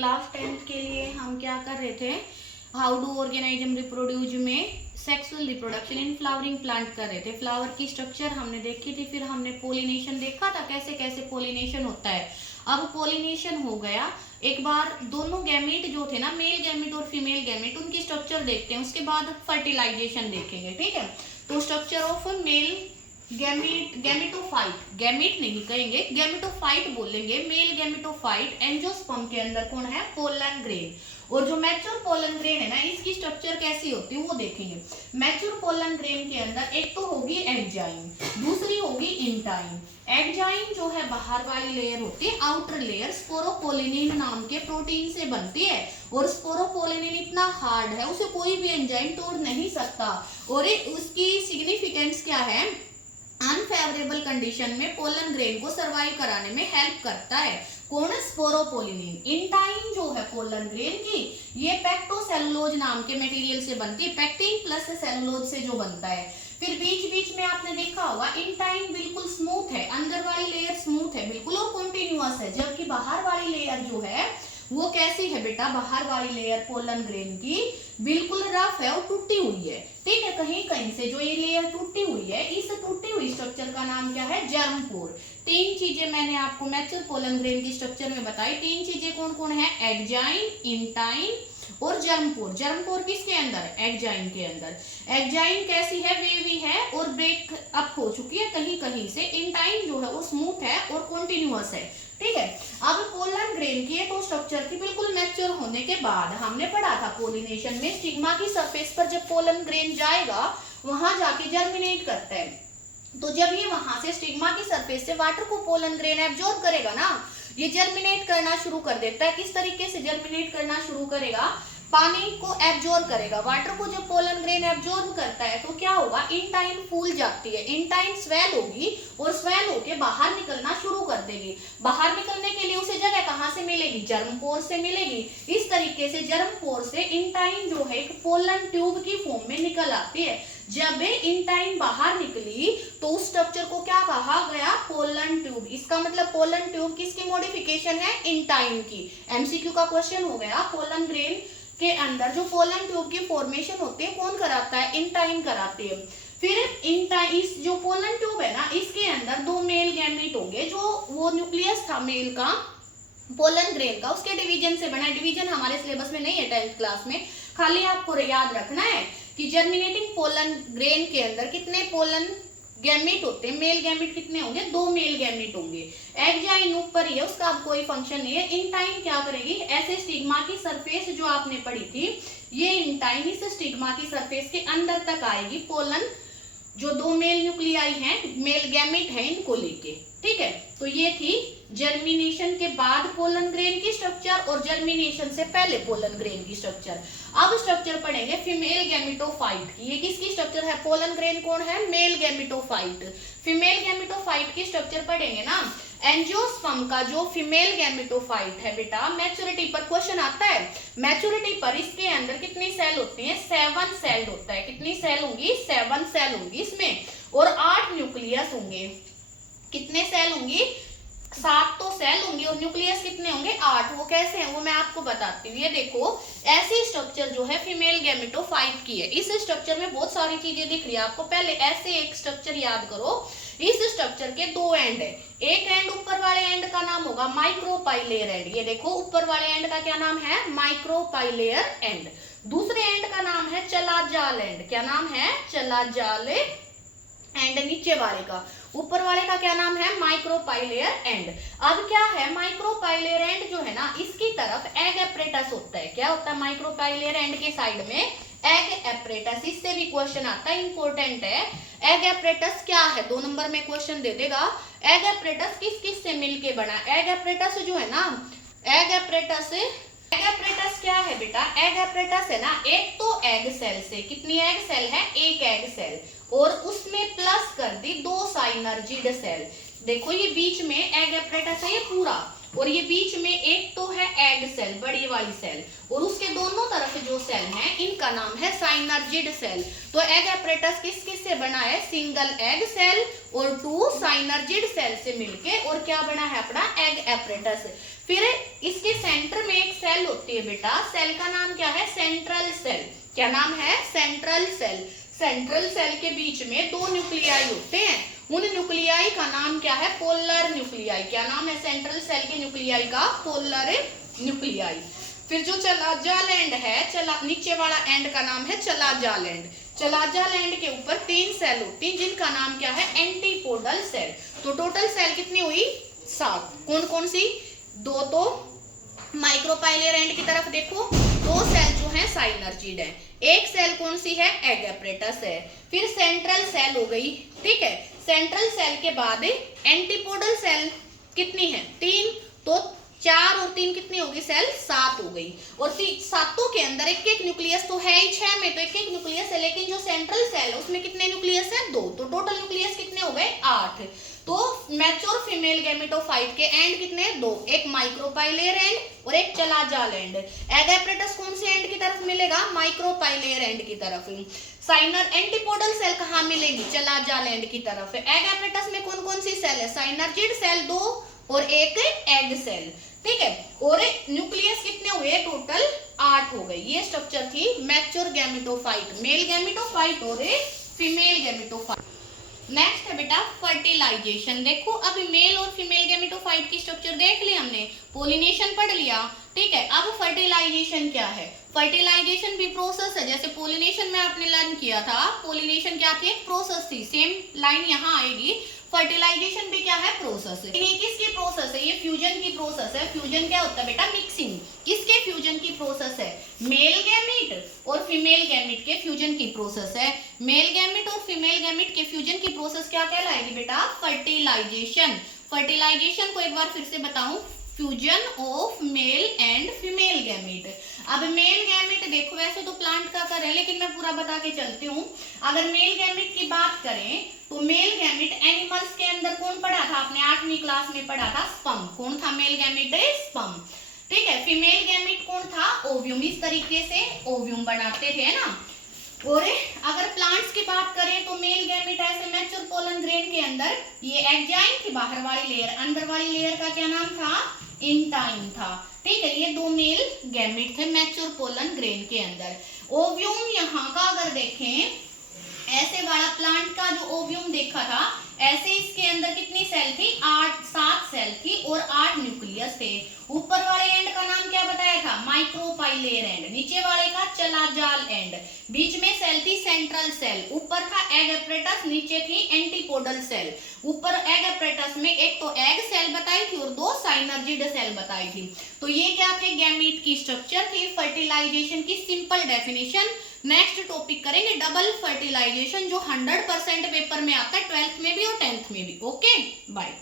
Class 10th के लिए हम क्या कर रहे थे, हाउ डू ऑर्गेनाइजम रिप्रोड्यूस में sexual reproduction in flowering plant कर रहे थे। फ्लावर की स्ट्रक्चर हमने देखी थी, फिर हमने पोलिनेशन देखा था कैसे कैसे पोलिनेशन होता है। अब पोलिनेशन हो गया, एक बार दोनों गैमेट जो थे ना, मेल गैमेट और फीमेल गैमेट, उनकी स्ट्रक्चर देखते हैं, उसके बाद फर्टिलाइजेशन देखेंगे। ठीक है, तो structure of male gamete, gametophyte, gamete नहीं कहेंगे, गैमेटोफाइट बोलेंगे। मेल गैमेटोफाइट एंजियोस्पर्म के अंदर कौन है, पोलन ग्रेन। और जो मैच्योर पोलन ग्रेन है ना, इसकी स्ट्रक्चर कैसी होती है वो देखेंगे। मैच्योर पोलन ग्रेन के अंदर एक तो होगी एग्जाइम, दूसरी होगी इंटाइन। एग्जाइम जो है बाहर वाली लेयर होती है, आउटर लेयर स्पोरोपोलिनिन नाम के प्रोटीन से बनती है, और स्पोरोपोलिनिन इतना हार्ड है उसे कोई भी एंजाइम तोड़ नहीं सकता। और उसकी सिग्निफिकेंस क्या है, अनफेवरेबल कंडीशन में पोलन ग्रेन को सरवाइव कराने में हेल्प करता है। कौन, स्पोरोपोलिनिन। इंटाइन जो है पोलन ग्रेन की, ये पेक्टोसेलुलोज नाम के मटेरियल से बनती है, पेक्टिन प्लस सेलुलोज से जो बनता है। फिर बीच बीच में आपने देखा होगा इंटाइन बिल्कुल स्मूथ है, अंदर वाली लेयर स्मूथ है बिल्कुल और कॉन्टिन्यूअस है, जबकि बाहर वाली लेयर जो है वो कैसी है बेटा, बाहर वाली लेयर पोलन ग्रेन की बिल्कुल रफ है और टूटी हुई है। ठीक है, कहीं कहीं से जो ये लेयर टूटी हुई है, इस टूटी हुई स्ट्रक्चर का नाम क्या है, जर्म पोर। तीन चीजें मैंने आपको मैच्योर पोलन ग्रेन की स्ट्रक्चर में बताई, तीन चीजें कौन कौन है, एग्जाइन, इंटाइन और जर्मपोर। जर्मपोर किसके अंदर, एग्जाइन के अंदर। एग्जाइन कैसी है, वेवी है और ब्रेक अप हो चुकी है कहीं कहीं से। इंटाइन जो है वो स्मूथ है और कॉन्टिन्यूअस है। ठीक है, अब पोलन ग्रेन की तो स्ट्रक्चर की बिल्कुल मैच्योर होने के बाद हमने पढ़ा था पोलिनेशन में, स्टिग्मा की सरफेस पर जब पोलन ग्रेन जाएगा वहां जाके जर्मिनेट करता है। तो जब ये वहां से स्टिग्मा की सरफेस से वाटर को पोलन ग्रेन एब्जॉर्ब करेगा ना, ये जर्मिनेट करना शुरू कर देता है। किस तरीके से जर्मिनेट करना शुरू करेगा, पानी को एब्जॉर्ब करेगा। वाटर को जब पोलन ग्रेन एब्जॉर्ब करता है तो क्या होगा, इंटाइन फूल जाती है, इंटाइन स्वेल होगी और स्वेल होके बाहर निकलना शुरू कर देगी। बाहर निकलने के लिए उसे जगह कहां से मिलेगी, जर्म पोर से मिलेगी। इस तरीके से जर्म पोर से इंटाइन जो है एक पोलन ट्यूब की फॉर्म में निकल आती है। जब इंटाइन बाहर निकली तो उस स्ट्रक्चर को क्या कहा गया, पोलन ट्यूब। इसका मतलब पोलन ट्यूब किसकी मॉडिफिकेशन है, इंटाइन की। एमसीक्यू का क्वेश्चन हो गया, पोलन ग्रेन के अंदर जो पोलन ट्यूब की फॉर्मेशन होती है कौन कराता है, इंटाइन कराती है। फिर इंटाइन, इस जो पोलन ट्यूब है ना, इसके अंदर दो मेल गैमेट होंगे, जो वो न्यूक्लियस था मेल का पोलन ग्रेन का, उसके डिवीजन से बना है। डिवीजन हमारे सिलेबस में नहीं है 10th क्लास में, खाली आपको याद रखना है कि जर्मिनेटिंग पोलन ग्रेन के अंदर कितने पोलन गैमेट होते हैं, मेल गैमेट कितने होंगे, दो मेल गैमेट होंगे। एग्जाइन ऊपर ही है, उसका अब कोई फंक्शन नहीं है। इंटाइन क्या करेगी, ऐसे स्टिग्मा की सरफेस जो आपने पढ़ी थी, ये इंटाइन इस स्टिग्मा की सरफेस के अंदर तक आएगी, पोलन जो दो मेल न्यूक्लियाई हैं, मेल गैमेट है, इनको लेके। ठीक है, तो ये थी जर्मिनेशन के बाद पोलन ग्रेन की स्ट्रक्चर और जर्मिनेशन से पहले पोलन ग्रेन की स्ट्रक्चर। अब स्ट्रक्चर पढ़ेंगे फीमेल गैमेटोफाइट की। ये किसकी स्ट्रक्चर है, पोलन ग्रेन कौन है, मेल गैमेटोफाइट। फीमेल गैमेटोफाइट की स्ट्रक्चर पढ़ेंगे ना, एंजियोस्पर्म का जो फीमेल गैमेटोफाइट है बेटा, मैच्योरिटी पर क्वेश्चन आता है। मैच्योरिटी पर इसके अंदर कितनी सेल होती है, 7 सेल होता है। कितनी सेल होंगी, 7 सेल होंगी इसमें, और 8 न्यूक्लियस होंगे। कितने सेल होंगी, 7 तो सेल होंगी और न्यूक्लियस कितने होंगे, 8। वो कैसे हैं वो मैं आपको बताती हूँ। ये देखो, ऐसी स्ट्रक्चर जो है फीमेल गैमेटोफाइट की है। इस स्ट्रक्चर में बहुत सारी चीजें दिख रही है आपको। पहले ऐसे एक स्ट्रक्चर याद करो, इस स्ट्रक्चर के दो एंड है। एक एंड ऊपर वाले एंड का नाम होगा माइक्रोपाइलेयर एंड। ये देखो, ऊपर वाले एंड का क्या नाम है, माइक्रोपाइलेयर एंड। दूसरे एंड का नाम है चलाजाल एंड। क्या नाम है, चलाजाल एंड। नीचे वाले का, ऊपर वाले का क्या नाम है, माइक्रोपाइलेयर एंड। अब क्या है, माइक्रोपाइलेयर एंड जो है ना, इसकी तरफ एग एपरेटस होता है। क्या होता है, माइक्रोपाइलेयर एंड के साइड में एग एपरेटस। इससे भी क्वेश्चन आता है, इंपॉर्टेंट है। एग एपरेटस क्या है, 2 नंबर में क्वेश्चन दे देगा। एग एपरेटस किस किस से मिलके बना, एग एपरेटस जो है ना, एग एपरेटस क्या है बेटा, एग एपरेटस है ना, एक तो एग सेल से, कितनी एग सेल है, एक एग सेल, और उसमें प्लस कर दी 2 साइनर्जिड सेल। देखो ये बीच में एग एपरेटस है ये पूरा, और ये बीच में एक तो है एग सेल, बड़ी वाली सेल, और उसके दोनों तरफ जो सेल हैं इनका नाम है साइनर्जिड सेल। तो एग एपरेटस किस किस से बना है, सिंगल एग सेल और 2 साइनर्जिड सेल से मिलके, और क्या बना है अपना एग एपरेटस। फिर इसके सेंटर में एक सेल सेल होती है बेटा, सेल का नाम क्या है? Central cell. क्या नाम है? Central cell. सेंट्रल सेल के बीच में दो न्यूक्लियाई होते हैं, उन न्यूक्लियाई का नाम क्या है? Polar nuclei. क्या नाम है सेंट्रल सेल के न्यूक्लियाई का? Polar nuclei. फिर जो चलाज़ाल एंड है, नीचे वाला एंड का नाम है चलाज़ाल एंड। चलाज़ाल एंड के ऊपर 3 सेल होती हैं जिनका नाम क्या है? Antipodal cell. तो टोटल सेल कितनी हुई? 7। कौन कौन सी? 2 तो माइक्रोपाइलियर एंड की तरफ देखो, 2 सेल जो है साइनर्जिड है, एक सेल कौन सी है? एग एपरेटस है। फिर सेंट्रल सेल हो गई, ठीक है। सेंट्रल सेल के बाद एंटीपोडल सेल कितनी है? 3। तो 4 और 3 कितनी होगी? सेल 7 हो गई। और 7 के अंदर एक एक न्यूक्लियस तो है ही, 6 में तो एक एक न्यूक्लियस है, लेकिन जो सेंट्रल सेल है उसमें कितने न्यूक्लियस है? 2। तो टोटल न्यूक्लियस कितने हो गए? 8। तो मैच्योर फीमेल गैमेटोफाइट के एंड कितने हैं? 2, एक माइक्रोपाइलियर एंड और एक चलाज़ाल एंड। एग एपरेटस कौन से एंड की तरफ मिलेगा? माइक्रोपाइलियर एंड की तरफ। साइनर एंटीपोडल सेल कहाँ मिलेगी? चलाज़ाल एंड की तरफ। एग एपरेटस में कौन कौन सी सेल है? साइनर्जिड सेल 2 और एक एग सेल, ठीक है। और न्यूक्लियस कितने हुए? टोटल 8 हो गए। ये स्ट्रक्चर थी मैच्योर गैमेटोफाइट, मेल गैमेटोफाइट और फीमेल गैमेटोफाइट। नेक्स्ट है बेटा फर्टिलाइजेशन। देखो अभी मेल और फीमेल गैमेटोफाइट की स्ट्रक्चर देख ली हमने, पोलिनेशन पढ़ लिया, ठीक है। अब फर्टिलाइजेशन क्या है? फर्टिलाइजेशन भी प्रोसेस है, जैसे पोलिनेशन में आपने लर्न किया था, पोलिनेशन क्या थी? एक प्रोसेस थी, सेम लाइन यहाँ आएगी। फर्टिलाइजेशन भी क्या है? प्रोसेस है। ये किसकी प्रोसेस है? ये फ्यूजन की प्रोसेस है। फ्यूजन क्या होता है बेटा? मिक्सिंग। किसके फ्यूजन की प्रोसेस है? मेल गैमीट और फीमेल गैमीट के फ्यूजन की प्रोसेस है। मेल गैमीट और फीमेल गैमीट के फ्यूजन की प्रोसेस क्या कहलाएगी बेटा? फर्टिलाइजेशन। फर्टिलाइजेशन को एक बार फिर से बताऊं, fusion of male and female gamete. अब मेल गैमीट देखो, वैसे तो प्लांट का कर है, लेकिन मैं पूरा बता के चलती हूँ। अगर मेल गैमीट की बात करें तो मेल गैमीट एनिमल्स के अंदर कौन पढ़ा था आपने? 8वीं क्लास में पढ़ा था, स्पर्म। कौन था मेल गैमीट? स्पर्म, ठीक है। फीमेल गैमीट कौन था? ओव्यूम। इस तरीके से ओव्यूम बनाते थे ना। और अगर प्लांट्स की बात करें तो मेल गैमीट ऐसे मैच्योर पोलन ग्रेन के अंदर ये एग्जाइम थी, बाहर वाली लेयर, अंदर वाली लेयर का क्या नाम था? इंटाइन था, ठीक है। ये 2 मेल गैमीट थे मैच्योर पोलन ग्रेन के अंदर। ओव्यूम यहाँ का अगर देखें, ऐसे वाला प्लांट का जो ओव्यूम देखा था, ऐसे इसके अंदर कितनी सेल थी? 7 सेल थी और 8 न्यूक्लियस थे। ऊपर वाले एंड का नाम क्या बताया था? माइक्रोपाइलियर एंड। नीचे वाले का चलाज़ाल एंड। बीच में सेल थी सेंट्रल सेल। ऊपर था एग एपरेटस, नीचे थी एंटीपोडल सेल। ऊपर एग एपरेटस में एक तो एग सेल बताई थी और 2 साइनर्जिड सेल बताई थी। तो ये क्या थे? गैमीट की स्ट्रक्चर थी, फर्टिलाइजेशन की सिंपल डेफिनेशन। नेक्स्ट टॉपिक करेंगे डबल फर्टिलाइजेशन, जो 100% पेपर में आता है, 12th में भी और 10th में भी। Okay, bye.